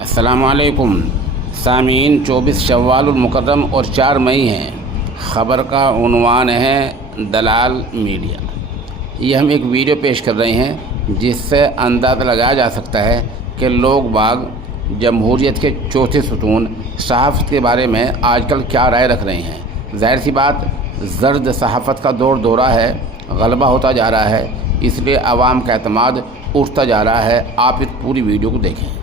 अस्सलामुअलैकुम सामीन, 24 शव्वालुल मुकर्रम और 4 मई है। ख़बर का उन्वान है दलाल मीडिया। ये हम एक वीडियो पेश कर रहे हैं जिससे अंदाज़ा लगाया जा सकता है कि लोग बाग जमहूरियत के चौथे सुतून सहाफ़त के बारे में आजकल क्या राय रख रहे हैं। ज़ाहिर सी बात, ज़र्द सहाफ़त का दौर दौरा है, गलबा होता जा रहा है, इसलिए आवाम का एतमाद उठता जा रहा है। आप इस पूरी वीडियो को देखें।